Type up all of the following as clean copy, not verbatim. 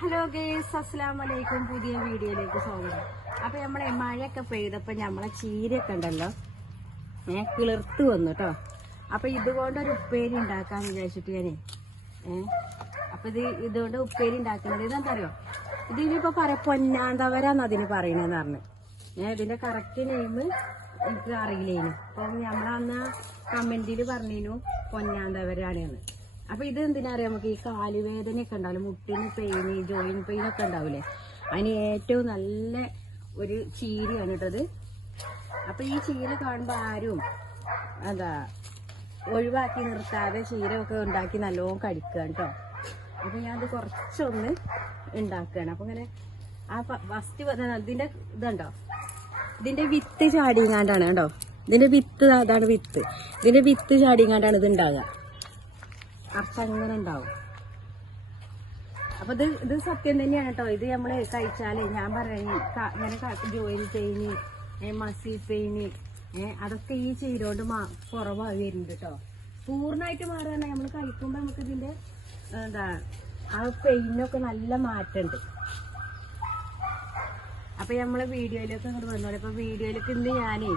Hello guys, അസ്സലാമു അലൈക്കും. പുതിയ വീഡിയോയിലേക്ക് സ്വാഗതം. അപ്പൊ നമ്മളെ മഴയൊക്കെ പെയ്തപ്പോ നമ്മളെ ചീരയൊക്കെ ഉണ്ടല്ലോ കിളിർത്ത് വന്നു കേട്ടോ. അപ്പൊ ഇതുകൊണ്ടൊരു ഉപ്പേരി ഉണ്ടാക്കാൻ വിചാരിച്ചിട്ട് ഞാനേ അപ്പൊ ഇതുകൊണ്ട് ഉപ്പേരി ഉണ്ടാക്കുന്നത് ഇതെന്താ അറിയോ, ഇതിനിപ്പോ പറയാം പൊന്നാന്തവരാന്ന് അതിന് പറയണെന്ന് പറഞ്ഞു. ഇതിന്റെ കറക്റ്റ് നെയിം എനിക്ക് അറിയില്ലേനു. അപ്പം നമ്മളന്ന് കമന്റിൽ പറഞ്ഞിരുന്നു പൊന്നാന്തവരാണെന്ന്. അപ്പൊ ഇത് എന്തിനാ അറിയാം, നമുക്ക് ഈ കാലുവേദനയൊക്കെ ഉണ്ടാവില്ല, മുട്ടിന് പെയിന്, ജോയിന്റ് പെയിൻ ഒക്കെ ഉണ്ടാവില്ലേ, അതിന് ഏറ്റവും നല്ല ഒരു ചീരയാണ് കേട്ടത്. അപ്പൊ ഈ ചീര കാണുമ്പോ ആരും എന്താ ഒഴിവാക്കി നിർത്താതെ ചീരയൊക്കെ ഉണ്ടാക്കി നല്ലോണം കഴിക്കുക കേട്ടോ. അപ്പൊ ഞാനത് കുറച്ചൊന്ന് ഉണ്ടാക്കുകയാണ്. അപ്പൊ ഇങ്ങനെ ആ ഫസ്റ്റ് ഇതിന്റെ ഇതുണ്ടോ, ഇതിന്റെ വിത്ത് ചാടിങ്ങാണ്ടാണ് കേട്ടോ. ഇതിന്റെ വിത്ത് അതാണ് വിത്ത്. ഇതിന്റെ വിത്ത് ചാടിങ്ങാണ്ടാണ് ഇത് ഉണ്ടാകുക. അങ്ങനെ ഉണ്ടാവും. അപ്പൊ ഇത് സത്യം തന്നെയാണ് കേട്ടോ. ഇത് നമ്മള് കഴിച്ചാലേ ഞാൻ പറയുന്നത് ഇങ്ങനെ ജോയിന്റ് പെയിന്, മസിൽ പെയിന് അതൊക്കെ ഈ ചീരോണ്ട് കുറവായി വരുന്നുണ്ട് കേട്ടോ. പൂർണ്ണമായിട്ട് മാറുക നമ്മൾ കഴിക്കുമ്പോ നമുക്ക് ഇതിന്റെ എന്താ ആ പെയിനൊക്കെ നല്ല മാറ്റമുണ്ട്. അപ്പൊ നമ്മള് വീഡിയോയിലൊക്കെ ഇങ്ങോട്ട് വന്നോളൂ. അപ്പൊ വീഡിയോയിലൊക്കെ ഇന്ന് ഞാനേ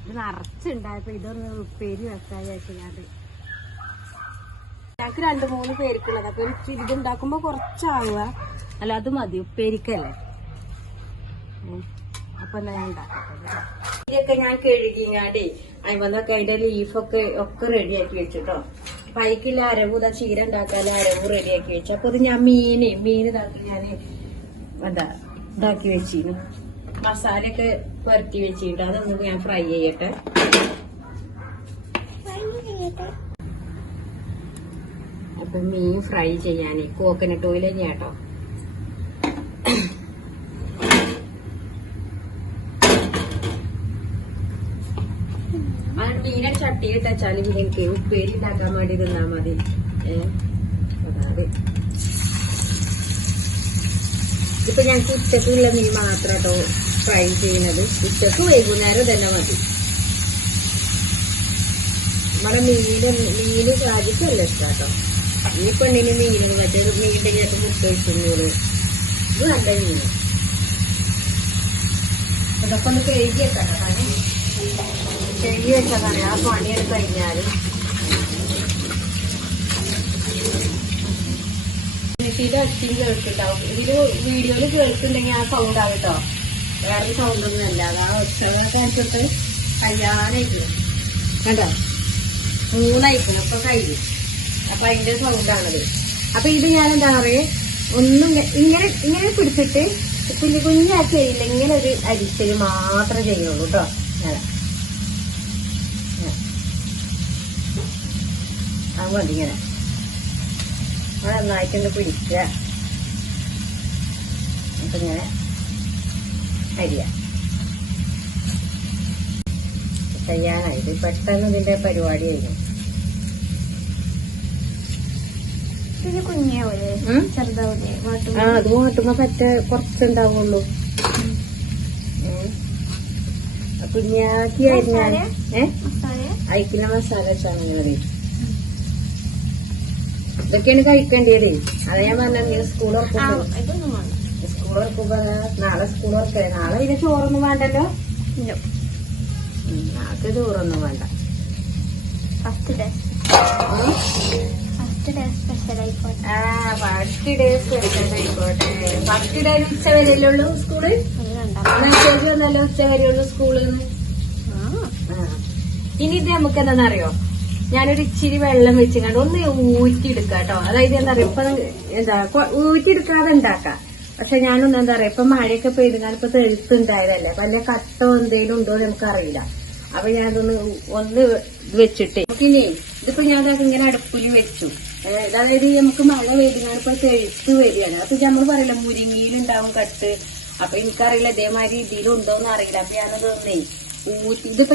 ഇത് നിറച്ചുണ്ടായപ്പോ ഇതൊന്ന് ഉപ്പേരി വെക്കാനായിട്ട് ഞങ്ങൾക്ക് 2-3 പേർക്കുള്ളത്. അപ്പൊ എനിക്ക് ഇത് ഉണ്ടാക്കുമ്പോ കുറച്ചാവുക, അല്ല അത് മതി ഉപ്പേരിക്കല്ലേ. അപ്പൊ എന്നാ ഞാൻ ഉണ്ടാക്കട്ടെ. ഇതൊക്കെ ഞാൻ കഴുകിങ്ങാണ്ടേ അയമ്പതൊക്കെ അതിന്റെ ലീഫൊക്കെ റെഡിയാക്കി വെച്ചിട്ടോ. അപ്പൊ അതിക്കുള്ള അരവ് ചീര ഉണ്ടാക്കാനുള്ള അരവ് റെഡിയാക്കി വെച്ചു. അപ്പൊ ഇത് ഞാൻ മീൻ ഇതാക്കി ഞാൻ എന്താ ഇതാക്കി വെച്ചിരുന്നു. മസാലയൊക്കെ പുരട്ടി വെച്ചിട്ട് അതൊന്നും ഞാൻ ഫ്രൈ ചെയ്യട്ടെ. അപ്പൊ മീൻ ഫ്രൈ ചെയ്യാനേ കോക്കനട്ട് ഓയിൽ തന്നെയാട്ടോ. അത് മീനെ ചട്ടിയിട്ട് വെച്ചാല് എനിക്ക് ഉപ്പേരി ഉണ്ടാക്കാൻ വേണ്ടി തിന്നാ മതി. ഇപ്പൊ ഞങ്ങൾക്ക് ഉച്ചക്കുള്ള മീൻ മാത്രം കേട്ടോ ഫ്രൈ ചെയ്യുന്നത്. ഉച്ചക്ക് വൈകുന്നേരം തന്നെ മതി. നമ്മുടെ മീന് കാജിക്കല്ല ഇഷ്ടാട്ടോ. ഈ പെണ്ണിന് മീന് മറ്റേ മീനിന്റെ ചിലപ്പോൾ മുട്ട വെക്കുന്നത് ഇത് നല്ല മീന്. ഇതൊക്കെ ഒന്ന് കഴുകി വെക്കണം. കഴുകി വെച്ചതാണ് ആ പണിയൊക്കെ കഴിഞ്ഞാല്. ഇതിൽ അച്ഛൻ കേൾക്കുന്നുണ്ടാവും. ഇതില് വീഡിയോയില് കേൾക്കുന്നുണ്ടെങ്കിൽ ആ സൗണ്ട് ആവും കേട്ടോ, വേറെ സൗണ്ടൊന്നും അല്ല. ആ ഉത്സവമൊക്കെ അനുസരിച്ച് കല്യാണമായിരിക്കും കണ്ടോ, 3 ആയിക്കണം അപ്പൊ കഴിഞ്ഞു. അപ്പൊ അതിന്റെ സൗണ്ടാണത്. അപ്പൊ ഇത് ഞാൻ എന്താ പറയുക, ഒന്നും ഇങ്ങനെ പിടിച്ചിട്ട് കുഞ്ഞാക്കി ചെയ്യില്ല, ഇങ്ങനെ ഒരു അരിച്ചല് മാത്രമേ ചെയ്യുള്ളൂ കേട്ടോ. അത് മതി. ഇങ്ങനെ അത് നന്നായിട്ടൊന്ന് പിടിക്കുക. അപ്പൊ ഇങ്ങനെ അരിയ ചെയ്യാനായിട്ട് പെട്ടെന്ന് ഇതിന്റെ പരിപാടി കഴിഞ്ഞു. കുഞ്ഞാവൂലേ, ചെറുതാവൂലേ? അത് വാട്ടുമ്പോ കുറച്ചുണ്ടാവുള്ളൂ. കുഞ്ഞാക്കി അരിഞ്ഞാല് അയക്കുന്ന മസാല വെച്ചാൽ മതി. ഇതൊക്കെയാണ് കഴിക്കേണ്ടത്. അത് ഞാൻ പറഞ്ഞ സ്കൂൾ ഉറക്കുമ്പോ നാളെ സ്കൂൾ ഉറക്കല്ലേ. നാളെ പിന്നെ ചോറൊന്നും വേണ്ടല്ലോ. നാളെ ചോറൊന്നും വേണ്ട. ഫസ്റ്റ് ഡേ സ്പെഷ്യൽ ആയിക്കോട്ടെ. ഫസ്റ്റ് ഡേ സ്പെഷ്യൽ ആയിക്കോട്ടെ. ഫസ്റ്റ് ഡേ ഉച്ച വരെയല്ലേ ഉള്ളൂ സ്കൂള്. മെസ്സേജ് വന്നല്ലോ ഉച്ച വരെയുള്ളൂ സ്കൂളിന്ന്. ഇനി ഇത് നമുക്ക് എന്താണെന്നറിയോ, ഞാനൊരു ഇച്ചിരി വെള്ളം വെച്ചിങ്ങാണ്ട് ഒന്ന് ഊറ്റിയെടുക്കാം കേട്ടോ. അതായത് എന്താ പറയാ, ഇപ്പൊ ഊറ്റിയെടുക്കാതെ ഉണ്ടാക്കാം. പക്ഷെ ഞാനൊന്നും എന്താ പറയാ, ഇപ്പൊ മഴയൊക്കെ പെയ്തുങ്ങാണ്ട് ഇപ്പൊ തെഴുത്തുണ്ടായതല്ലേ, വല്ല കട്ടോ എന്തെങ്കിലും ഉണ്ടോ എന്ന് നമുക്കറിയില്ല. അപ്പൊ ഞാനതൊന്ന് വെച്ചിട്ടേ ഇനി ഇതിപ്പോ ഞാൻ ഇങ്ങനെ അടുപ്പിൽ വെച്ചു. അതായത് നമുക്ക് മഴ പെയ്തുങ്ങാണ്ട് ഇപ്പൊ തെഴുത്ത് വരികയാണ്. അപ്പൊ നമ്മൾ പറയില്ല മുരിങ്ങിയിലുണ്ടാവും കട്ട്. അപ്പൊ എനിക്കറിയില്ല ഇതേമാതിരി ഇതിലുണ്ടോന്ന് അറിയില്ല. അപ്പൊ ഞാനതൊന്നേ ഊറ്റി ഇതിപ്പോ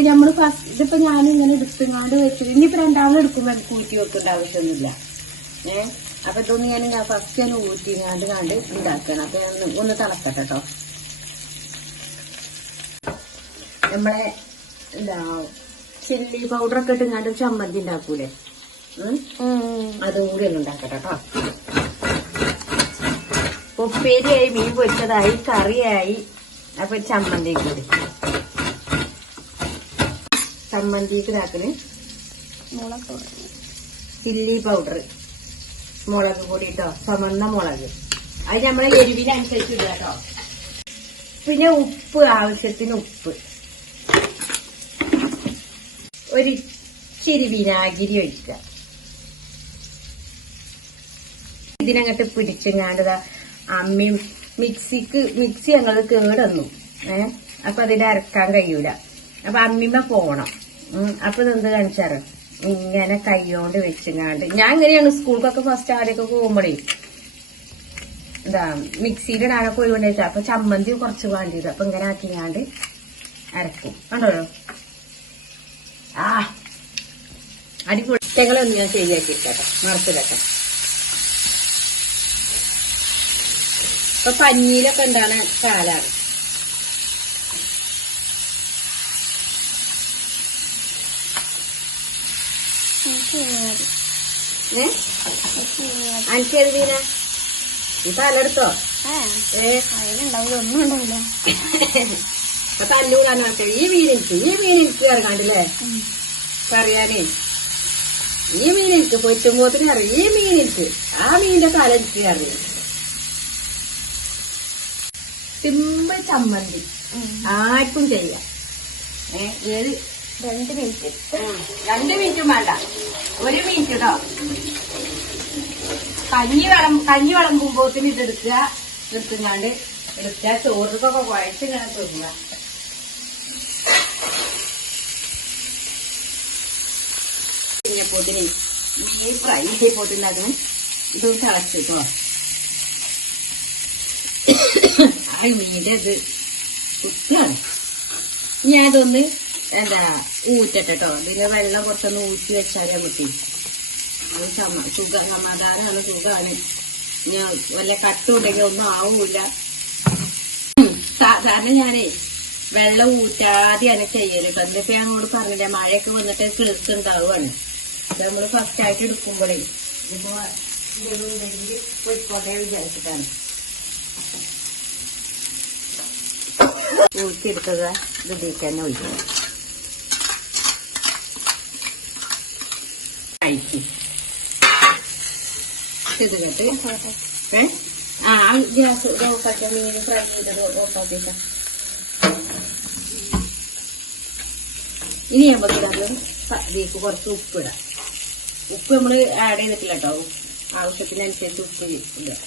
ഇതിപ്പോ ഞാനിങ്ങനെ എടുത്തുങ്ങാണ്ട് വെച്ചിട്ട് ഇനിയിപ്പോ രണ്ടാമത് എടുക്കുമ്പോ നമുക്ക് ഊറ്റി വെക്കേണ്ട ആവശ്യമൊന്നുമില്ല. അപ്പൊ ഇതൊന്ന് ഞാൻ ഫസ്റ്റ് ഞാൻ ഊറ്റിങ്ങാണ്ട് ഉണ്ടാക്കണം. അപ്പൊ ഞാൻ ഒന്ന് തിളക്കട്ടെ കേട്ടോ. നമ്മളെ എന്താ ചില്ലി പൗഡറൊക്കെ ഇട്ടുങ്ങാണ്ട് ചമ്മന്തി ഉണ്ടാക്കൂലേ, അതും കൂടി ഒന്ന് ഉണ്ടാക്കട്ടെ കേട്ടോ. ഉപ്പേരിയായി, മീൻ പൊരിച്ചതായി, കറിയായി. അപ്പൊ ചമ്മന്തി കൂടി. ചമ്മന്തിക്ക് ഇതാക്കല് മുളക് ചില്ലി പൗഡർ, മുളക് പൊടി കേട്ടോ, ചുമന്ന മുളക്. അത് നമ്മളെ എരിവിനനുസരിച്ച് ഇടുക കേട്ടോ. പിന്നെ ഉപ്പ്, ആവശ്യത്തിന് ഉപ്പ്, ഒരിച്ചിരി വിനാഗിരി ഒഴിക്കുക. ഇതിനങ്ങട്ട് പിടിച്ചെങ്ങാണ്ടതാ മിക്സി ഞങ്ങൾ കേടന്നു. അപ്പൊ അതിനെ അരക്കാൻ കഴിയൂല. അപ്പൊ അമ്മിമ്മ പോണം. അപ്പൊ ഇതെന്ത് കാണിച്ചാറ്, ഇങ്ങനെ കൈകൊണ്ട് വെച്ചങ്ങാണ്ട്. ഞാൻ ഇങ്ങനെയാണ് സ്കൂൾക്കൊക്കെ ഫസ്റ്റ് ആദ്യമൊക്കെ പോകുമ്പോഴേ എന്താ മിക്സിയുടെ ഇടാനൊക്കെ ഒഴിവുണ്ട് വെച്ചാൽ അപ്പൊ ചമ്മന്തി കുറച്ച് വേണ്ടിയത്. അപ്പൊ ഇങ്ങനെ ആക്കിങ്ങാണ്ട് അരക്കും. കണ്ടോ? അടിപൊളി. ഞങ്ങളൊന്ന് ഞാൻ ശരിയാക്കിട്ടോ, മറച്ചിലൊക്കെ. ഇപ്പൊ പഞ്ഞിയിലൊക്കെ ഉണ്ടാകുന്ന കാലാണ്. അനക്കേത് മീന? ഈ തലെടുത്തോ? അതിലുണ്ടാവില്ല, ഒന്നും ഉണ്ടാവില്ല. അപ്പൊ തല്ലൂടാൻ ആൾക്കാർ ഈ മീൻ ഇറങ്ങാണ്ടല്ലേ പറയാനേ. ഈ മീൻ എനിക്ക് പൊറ്റുമ്പോത്തിന് അറിയാം. ഈ മീൻ എനിക്ക്, ആ മീനിന്റെ തല എനിക്ക് അറിയാം. സിമ്പിൾ ചമ്മന്തി ആർക്കും ചെയ്യാം. ഏത് 2 മിനിറ്റ്, 2 മിനിറ്റും വേണ്ട, 1 മിനിറ്റ് കേട്ടോ. കഞ്ഞി വിളമ്പുമ്പോത്തിന് ഇതെടുക്കുക, എടുത്തുങ്ങാണ്ട് എടുക്കുക. ചോറിക്കൊക്കെ കുഴച്ചിങ്ങനെ തിന്നുക. പിന്നെ പൊതിന് ഈ ഫ്രൈ പൊതിണ്ടാക്കണം. ഇതും തിളച്ചിട്ടോ. ആ മീൻ്റെ ഇത് കുക്കാണ്. ഞാൻ അതൊന്ന് ഊറ്റട്ടോ. ഇതിന് വെള്ളം കുറച്ചൊന്ന് ഊറ്റി വെച്ചാലേ നമുക്ക് സമാധാനമാണ്, സുഖമാണ്. ഞാൻ വല്ല കട്ടുണ്ടെങ്കിൽ ഒന്നും ആവൂല. സാധാരണ ഞാനേ വെള്ളം ഊറ്റാതെയാണ് ചെയ്യല്. എന്നിപ്പോ ഞാൻ അങ്ങോട്ട് പറഞ്ഞില്ല, മഴയൊക്കെ വന്നിട്ട് കിളിർക്കുണ്ടാവുകയാണ്. അപ്പൊ നമ്മള് ഫസ്റ്റ് ആയിട്ട് എടുക്കുമ്പോഴേ ഇപ്പൊ ഇതുണ്ടെങ്കിൽ പോയിക്കോട്ടെ വിചാരിച്ചിട്ടാണ് ഊറ്റിയെടുത്തത്. ഇത് ഇതിലേക്ക് തന്നെ ഒഴിക്കും. ഇത് കേട്ട് ഗ്യാസ് ഓഫാക്കിയ മീൻ ഫ്രൈ ചെയ്തത് ഓഫാക്കിട്ട. ഇനി നമുക്ക് ഇതിലേക്ക് കുറച്ച് ഉപ്പിടാം. ഉപ്പ് നമ്മൾ ആഡ് ചെയ്തിട്ടില്ല കേട്ടോ. ആവശ്യത്തിനനുസരിച്ച് ഉപ്പ് ഇടുക.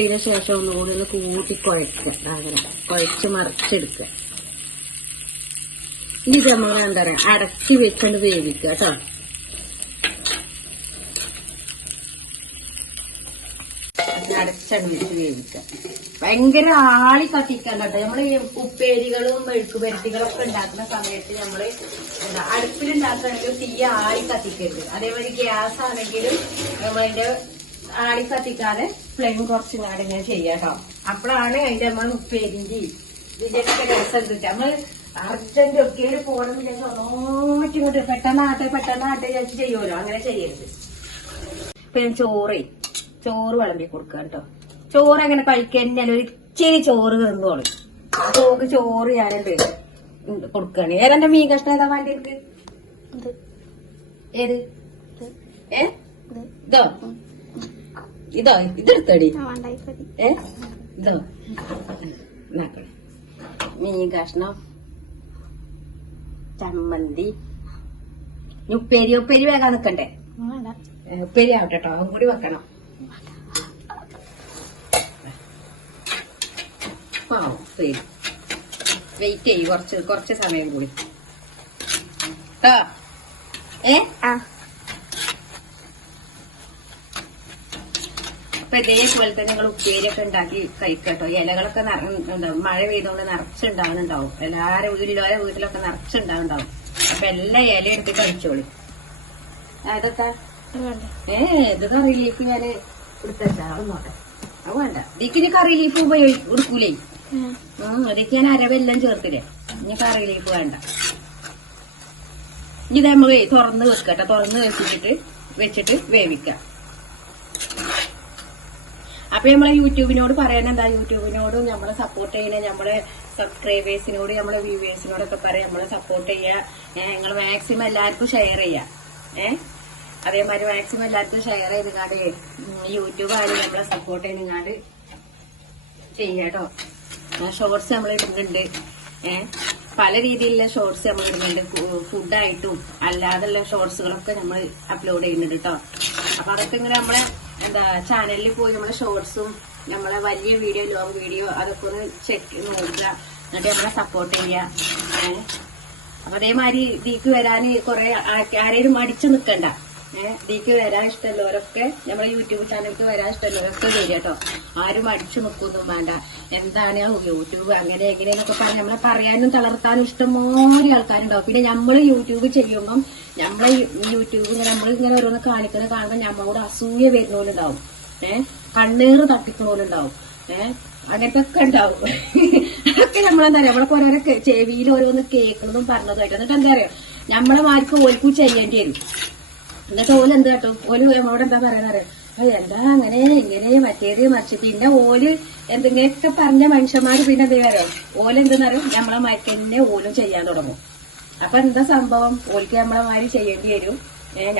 ഇതിന് ശേഷം ഒന്നുകൂടി ഒന്ന് കൂട്ടി കുഴക്കുക. അങ്ങനെ കുഴച്ച് മറിച്ചെടുക്കുക. ഇനി ഇത് നമ്മൾ എന്താ പറയുക അടക്കി വെച്ചുകൊണ്ട് വേവിക്കുക കേട്ടോ. അടച്ചണ്ട് വെച്ച് വേവിക്കുക. ഭയങ്കര ആളി കത്തിക്കണ്ട കേട്ടോ. നമ്മള് ഈ ഉപ്പേരികളും മെഴുക്ക് പുരട്ടികളൊക്കെ ഉണ്ടാക്കുന്ന സമയത്ത് നമ്മള് അടുപ്പിലുണ്ടാക്കുകയാണെങ്കിൽ തീ ആളി കത്തിക്കരുത്. അതേപോലെ ഗ്യാസ് ആണെങ്കിലും നമ്മളതിന്റെ ആളി കത്തിക്കാതെ ഫ്ലെയിം കുറച്ചിങ്ങാട് ഇങ്ങനെ ചെയ്യാട്ടോ. അപ്പോഴാണ് അതിന്റെ നമ്മൾ ഉപ്പേരിന്റെ ഇതിന്റെയൊക്കെ രസം കിട്ടുക. നമ്മള് അർജന്റ് ഒക്കെ പോകണം വിചാരിച്ചു ഇങ്ങോട്ട് പെട്ടെന്നാട്ടെ വിചാരിച്ച് ചെയ്യുമല്ലോ. അങ്ങനെ ചെയ്യരുത്. ഇപ്പൊ ഞാൻ ചോറ് വിളമ്പി കൊടുക്കുക കേട്ടോ. ചോറ് അങ്ങനെ കഴിക്കാൻ ഒരു ഇച്ചിരി ചോറ് തിന്നോളൂ. ചോക്ക് ചോറ് ഞാനെന്ത് കൊടുക്കുകയാണ്. ഏതെന്റെ മീൻ കഷ്ണം ഏതാ വേണ്ടി എനിക്ക്? ഏത് ഇതോ ഇതെടുത്തടി. ഇതോ മീൻ കഷ്ണം, ചമ്മന്തി. ഉപ്പേരി വേഗം നിക്കണ്ടേ? ഉപ്പേരി ആവട്ടെ കേട്ടോ. അതും കൂടി വെക്കണം. വെയിറ്റ് ചെയ്യും കുറച്ച് സമയം കൂടി കേട്ടോ. അപ്പൊ ഇതേപോലെ തന്നെ നിങ്ങൾ ഉപ്പേരിയൊക്കെ ഉണ്ടാക്കി കഴിക്കട്ടോ. ഇലകളൊക്കെ മഴ പെയ്തുകൊണ്ട് നിറച്ചുണ്ടാവുന്നുണ്ടാവും. എല്ലാരും വീട്ടിലൊക്കെ നിറച്ചുണ്ടാവുന്നുണ്ടാവും. അപ്പൊ എല്ലാ ഇല എടുത്ത് കഴിച്ചോളി. അതൊക്കെ ഇത് കറി ലീഫ് ഞാന് എടുത്തോട്ടെ. അത് വേണ്ട. ഇതിക്ക് കറി ലീഫ് എടുക്കൂലേ? അതൊക്കെ ഞാൻ അരവെല്ലാം ചേർത്തില്ലേ. ഇനി കറി ലീഫ് വേണ്ട. ഇനി ഇത് നമ്മള് തുറന്ന് വെക്കട്ടെ. തുറന്ന് വെച്ചിട്ട് വേവിക്കാം. അപ്പൊ നമ്മളെ യൂട്യൂബിനോട് പറയാനെന്താ, യൂട്യൂബിനോടും നമ്മളെ സപ്പോർട്ട് ചെയ്യണ നമ്മളെ സബ്സ്ക്രൈബേഴ്സിനോട് നമ്മളെ വ്യൂവേഴ്സിനോടൊക്കെ പറയാം നമ്മളെ സപ്പോർട്ട് ചെയ്യാ. നിങ്ങൾ മാക്സിമം എല്ലാവർക്കും ഷെയർ ചെയ്യാം. അതേമാതിരി മാക്സിമം എല്ലാവർക്കും ഷെയർ ചെയ്തുകാണ്ട് യൂട്യൂബ് ആണ് നമ്മളെ സപ്പോർട്ട് ചെയ്യുന്നങ്ങാണ്ട് ചെയ്യാട്ടോ. ഷോർട്സ് നമ്മൾ ഇടുന്നുണ്ട്. പല രീതിയിലുള്ള ഷോർട്സ് നമ്മൾ ഇടുന്നുണ്ട്. ഫുഡായിട്ടും അല്ലാതെയുള്ള ഷോർട്സുകളൊക്കെ നമ്മൾ അപ്ലോഡ് ചെയ്യുന്നുണ്ട് കേട്ടോ. അപ്പൊ അതൊക്കെ ഇങ്ങനെ നമ്മളെ ചാനലിൽ പോയി നമ്മളെ ഷോർട്സും നമ്മളെ വലിയ വീഡിയോ ലോങ് വീഡിയോ അതൊക്കെ ഒന്ന് ചെക്ക് നോക്കുക, എന്നിട്ട് നമ്മളെ സപ്പോർട്ട് ചെയ്യുക. അപ്പൊ അതേമാതിരി ഇതിക്ക് വരാൻ കുറെ ആരെയും മടിച്ചു നിക്കണ്ട. ഇതിക്ക് വരാൻ ഇഷ്ടമുള്ളവരൊക്കെ നമ്മളെ യൂട്യൂബ് ചാനലിലേക്ക് വരാൻ ഇഷ്ടമുള്ളവരൊക്കെ വരിക കേട്ടോ. ആരും മടിച്ചു നിൽക്കൊന്നും വേണ്ട. എന്താണ് യൂട്യൂബ് അങ്ങനെ എങ്ങനെയെന്നൊക്കെ പറഞ്ഞ് നമ്മളെ പറയാനും തളർത്താനും ഇഷ്ടംപോലെ ആൾക്കാരുണ്ടാവും. പിന്നെ നമ്മള് യൂട്യൂബ് ചെയ്യുമ്പം നമ്മളെ യൂട്യൂബ് നമ്മളിങ്ങനെ ഓരോന്ന് കാണിക്കുന്നത് കാണുമ്പോൾ നമ്മളോട് അസൂയ വരുന്നോലുണ്ടാവും. കണ്ണീറ് തട്ടിക്കണോലുണ്ടാവും. അങ്ങനത്തെ ഒക്കെ ഉണ്ടാവും. അതൊക്കെ നമ്മളെന്താ പറയാ, നമ്മളൊക്കെ ഓരോരോ ചെവിയിൽ ഓരോന്ന് കേൾക്കുന്നതും പറഞ്ഞതുമായിട്ട്. എന്നിട്ട് എന്താ പറയാ, നമ്മളെ മാർക്ക് ഓൽക്കും ചെയ്യേണ്ടി വരും. എന്നിട്ട് ഓല് എന്ത് കേട്ടോ, ഓല് നമ്മളോട് എന്താ പറയാനറിയാം, എന്താ അങ്ങനെ ഇങ്ങനെ മറ്റേത് മറിച്ച്. പിന്നെ ഓല് എന്തെങ്കിലുമൊക്കെ പറഞ്ഞ മനുഷ്യന്മാര് പിന്നെ എന്താ പറയാ, ഓലെന്തെന്നറിയും നമ്മളെ മയക്കന്നെ ഓലും ചെയ്യാൻ തുടങ്ങും. അപ്പൊ എന്താ സംഭവം, ഓൽക്ക് നമ്മളെ മാതിരി ചെയ്യേണ്ടി വരും.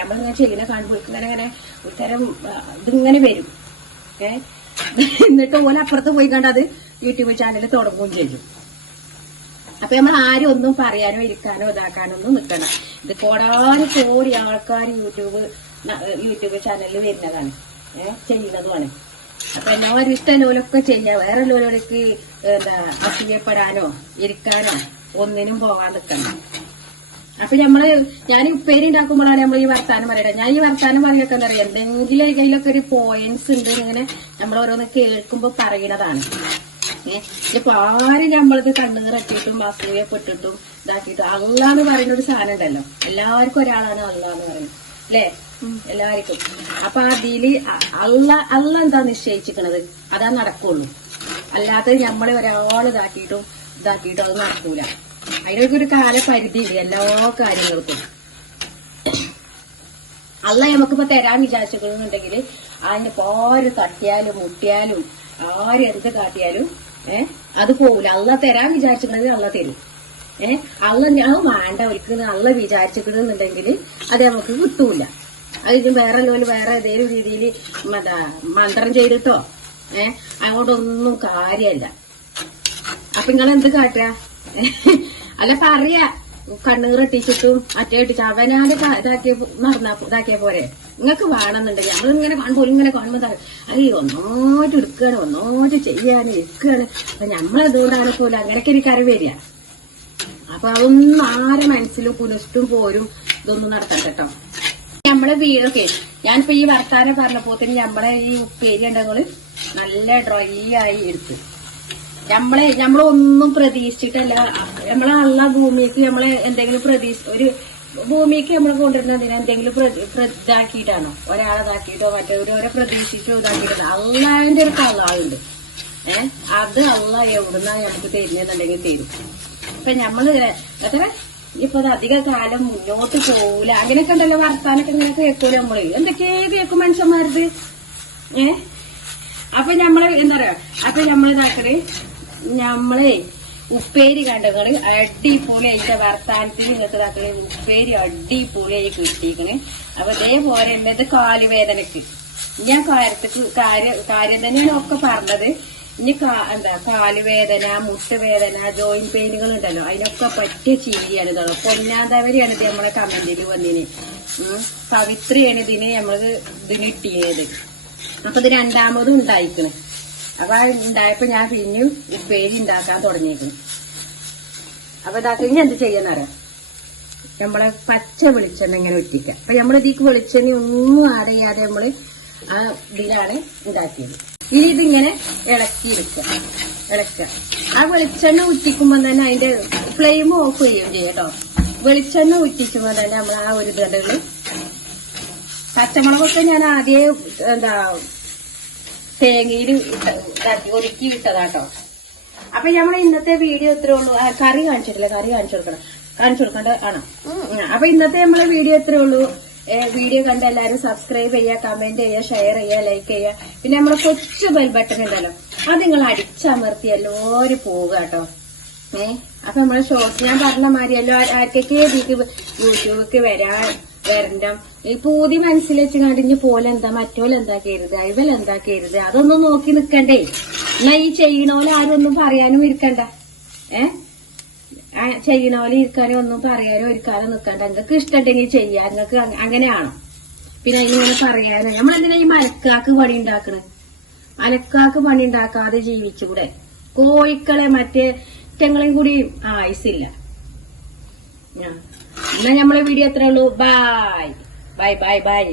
നമ്മളിങ്ങനെ ചെയ്യുന്ന കാണുമ്പോൾ ഇങ്ങനെ ഉത്തരം ഇതിങ്ങനെ വരും. എന്നിട്ട് ഓല അപ്പുറത്ത് പോയി കണ്ട് അത് യൂട്യൂബ് ചാനൽ തുടങ്ങുകയും ചെയ്യും. അപ്പൊ നമ്മൾ ആരും ഒന്നും പറയാനോ ഇരിക്കാനോ ഇതാക്കാനോ ഒന്നും നിൽക്കണം. ഇത് കോടാനുകോടി ആൾക്കാർ യൂട്യൂബ് ചാനലിൽ വരുന്നതാണ്, ചെയ്യുന്നതുമാണ്. അപ്പൊ എല്ലാവരും ഇഷ്ടമുള്ളവരൊക്കെ ചെയ്യാം. വേറെ ഉള്ളവർക്ക് അസൂയപ്പെടാനോ ഇരിക്കാനോ ഒന്നിനും പോകാൻ നിൽക്കണം. അപ്പൊ ഞാൻ ഉപ്പേരി ഉണ്ടാക്കുമ്പോഴാണ് നമ്മൾ ഈ വർത്താനം പറയട്ടെ. ഞാൻ ഈ വർത്താനം പറയൊക്കെ എന്താ പറയാ, എന്തെങ്കിലും കയ്യിലൊക്കെ ഒരു പോയിന്റ്സ് ഉണ്ട് ഇങ്ങനെ നമ്മൾ ഓരോന്ന് കേൾക്കുമ്പോ പറയണതാണ്. ഇപ്പൊ ആരും നമ്മളിത് കണ്ണുനിറച്ചിട്ടും അസൂയപ്പെട്ടിട്ടും ഇതാക്കിയിട്ടും അള്ളാന്ന് പറയുന്ന ഒരു സാധനം ഉണ്ടല്ലോ. എല്ലാവർക്കും ഒരാളാണ് അള്ളാന്ന് പറയുന്നത്, അല്ലേ? എല്ലാവർക്കും. അപ്പൊ അതില് അള്ള എന്താ നിശ്ചയിച്ചിരിക്കണത് അതാ നടക്കുള്ളൂ. അല്ലാത്തത് നമ്മളെ ഒരാൾ ഇതാക്കിയിട്ടും അത് നടക്കൂല. അതിനൊക്കെ ഒരു കാലപരിധി ഇല്ല എല്ലാ കാര്യങ്ങൾക്കും. അള്ള നമുക്കിപ്പോ തരാൻ വിചാരിച്ചിട്ടുണ്ടെങ്കിൽ അതിനിപ്പോ ആര് തട്ടിയാലും മുട്ടിയാലും ആര് എന്ത് കാട്ടിയാലും അത് പോവില്ല. അള്ള തരാൻ വിചാരിച്ചിട്ടുണ്ടെങ്കിൽ അള്ള തരും. അള്ള അത് വേണ്ട ഒരിക്കലും അള്ള വിചാരിച്ചിട്ടുണ്ടെന്നുണ്ടെങ്കിൽ അത് നമുക്ക് കിട്ടൂല. അതിന് വേറെ വേറെ ഏതെങ്കിലും രീതിയിൽ മന്ത്രം ചെയ്തിട്ടോ അങ്ങോട്ടൊന്നും കാര്യമല്ല. അപ്പൊ നിങ്ങളെന്ത് കാട്ടുക, അല്ല പറയാ കണ്ണീറട്ടിച്ചിട്ടും അറ്റയിട്ടിച്ച് അവനാല് ഇതാക്കിയ പോരെ. നിങ്ങൾക്ക് വേണമെന്നുണ്ടെങ്കിൽ നമ്മളിങ്ങനെ കാണുമ്പോൾ ഇങ്ങനെ കാണുമ്പോൾ അയ്യോ ഒന്നോട്ട് എടുക്കുകയാണ് ഒന്നോട്ട് ചെയ്യാണ് ഇരിക്കുകയാണ്. അപ്പൊ നമ്മളെന്തുകൊണ്ടാണ് പോലെ അങ്ങനെയൊക്കെ എനിക്കറി വരിക. അപ്പൊ അതൊന്നും ആരെ മനസ്സിലും പുനഷ്ടും പോരും ഇതൊന്നും നടത്തണ്ട കേട്ടോ. നമ്മളെ വീടൊക്കെ ഞാനിപ്പോ ഈ വർത്താനം പറഞ്ഞപ്പോ തന്നെ നമ്മളെ ഈ ഉപ്പേരി ഉണ്ടെങ്കിൽ നല്ല ഡ്രൈ ആയി എടുത്തു. നമ്മളൊന്നും പ്രതീക്ഷിച്ചിട്ടല്ല. നമ്മളെ ഭൂമിക്ക് നമ്മളെ എന്തെങ്കിലും ഒരു ഭൂമിക്ക് നമ്മൾ കൊണ്ടുവരുന്നതിന് എന്തെങ്കിലും ഇതാക്കിയിട്ടാണോ, ഒരാളെ ഇതാക്കിയിട്ടോ മറ്റോരോരെ പ്രതീക്ഷിച്ചോ ഇതാക്കിയിട്ടോ. അള്ളാന്റെ ഒരു കള്ളാളുണ്ട്. അത് അള്ള എവിടുന്നാ നമുക്ക് തരുന്നുണ്ടെങ്കിൽ തരും. ഇപ്പൊ നമ്മള് എത്ര ഇപ്പൊ അത് അധിക കാലം മുന്നോട്ട് പോകൂല അങ്ങനെയൊക്കെ ഉണ്ടല്ലോ വർത്താനൊക്കെ ഇങ്ങനെ കേൾക്കൂല. നമ്മള് എന്തൊക്കെയോ കേൾക്കും മനുഷ്യന്മാരത്. അപ്പൊ നമ്മള് എന്താ പറയാ, അപ്പൊ നമ്മളിതാക്കല് നമ്മളെ ഉപ്പേരി കണ്ടങ്ങള് അടിപൊളിയായിട്ട് വർത്താനത്തിന് ഇങ്ങനത്തെ ഇതാക്കല് ഉപ്പേരി അടിപൊളിയായി കിട്ടിയിരിക്കണ്. അപ്പൊ ഇതേപോലെ എന്നത് കാലുവേദനക്ക് ഞാൻ കാര്യം തന്നെയാണ് ഒക്കെ പറഞ്ഞത്. ഇനി കാലുവേദന, മുട്ടുവേദന, ജോയിന്റ് പെയിനുകൾ ഉണ്ടല്ലോ അതിനൊക്കെ പറ്റിയ ചീരിയാണ് ഇതാണ്. പൊന്നാന്തവരിയാണ് ഇത് നമ്മളെ കമന്റിൽ വന്നിന്. കവിത്രിയാണ് ഇതിന് ഇട്ടിയത്. അപ്പൊ ഇത് രണ്ടാമതും ഉണ്ടായിക്കണ്. അപ്പൊ ഉണ്ടായപ്പോ ഞാൻ പിന്നെയും ഉപ്പേരി ഉണ്ടാക്കാൻ തുടങ്ങിയേക്കണ്. അപ്പൊ ഇതാക്കി ഇനി എന്ത് ചെയ്യാന്നറിയാം, നമ്മളെ പച്ച വെളിച്ചെണ്ണ ഇങ്ങനെ ഒറ്റിക്കുക. അപ്പൊ നമ്മളിതിക്ക് വെളിച്ചെണ്ണ ഒന്നും ആഡ് ചെയ്യാതെ നമ്മള് ആ ഇതിലാണ് ഉണ്ടാക്കിയത്. ഇനി ഇതിങ്ങനെ ഇളക്കുക. ആ വെളിച്ചെണ്ണ ഉറ്റിക്കുമ്പോ തന്നെ അതിന്റെ ഫ്ലെയിം ഓഫ് ചെയ്യുകയും ചെയ്യും കേട്ടോ. വെളിച്ചെണ്ണ ഉറ്റിക്കുമ്പോ തന്നെ നമ്മൾ ആ ഒരു ഇതള് പച്ചമുളകൊക്കെ ഞാൻ ആദ്യം തേങ്ങയിൽ ഒരുക്കി ഇട്ടതാട്ടോ. അപ്പൊ നമ്മൾ ഇന്നത്തെ വീഡിയോ ഇത്രേ ഉള്ളൂ. കറി കാണിച്ചിട്ടില്ല, കറി കാണിച്ചു കൊടുക്കണ്ട ആണോ? അപ്പൊ ഇന്നത്തെ നമ്മളെ വീഡിയോ ഇത്രേ ഉള്ളൂ. വീഡിയോ കണ്ട് എല്ലാവരും സബ്സ്ക്രൈബ് ചെയ്യുക, കമന്റ് ചെയ്യുക, ഷെയർ ചെയ്യുക, ലൈക്ക് ചെയ്യുക. പിന്നെ നമ്മളെ കൊച്ചു ബെൽ ബട്ടൺ ഉണ്ടല്ലോ, അത് നിങ്ങൾ അടിച്ചമർത്തി എല്ലാവരും പോവുക കേട്ടോ. അപ്പൊ നമ്മളെ ഷോർട്സ് ഞാൻ പറഞ്ഞ മാതിരി ആർക്കൊക്കെ യൂട്യൂബിലേക്ക് വരണ്ട ഈ പൂതി മനസ്സിൽ വെച്ച് കണ്ടിഞ്ഞ് പോലെ എന്താ മറ്റോലെന്താക്കരുത് ഇവലെന്താക്കരുത് അതൊന്നും നോക്കി നിക്കണ്ടേ. എന്നാ ഈ ചെയ്യണോലെ ആരും ഒന്നും പറയാനും ഇരിക്കണ്ട. ചെയ്യണോലെ ഇരിക്കാനും ഒന്നും പറയാനോ ഇരിക്കാനോ നിക്കണ്ട. നിങ്ങൾക്ക് ഇഷ്ടമുണ്ടെങ്കിൽ ചെയ്യാൻ നിങ്ങൾക്ക് അങ്ങനെയാണോ? പിന്നെ ഇങ്ങനെ പറയാനോ നമ്മളെന്തിനാ ഈ മലക്കാക്ക് പണി ഉണ്ടാക്കണേ? മലക്കാക്ക് പണി ഉണ്ടാക്കാതെ ജീവിച്ചുകൂടെ? കോഴിക്കളെ മറ്റേ ങ്ങളെയും കൂടി ആയുസില്ല. എന്നാ നമ്മളെ വീഡിയോ എത്ര ഉള്ളൂ. Bye bye bye bye.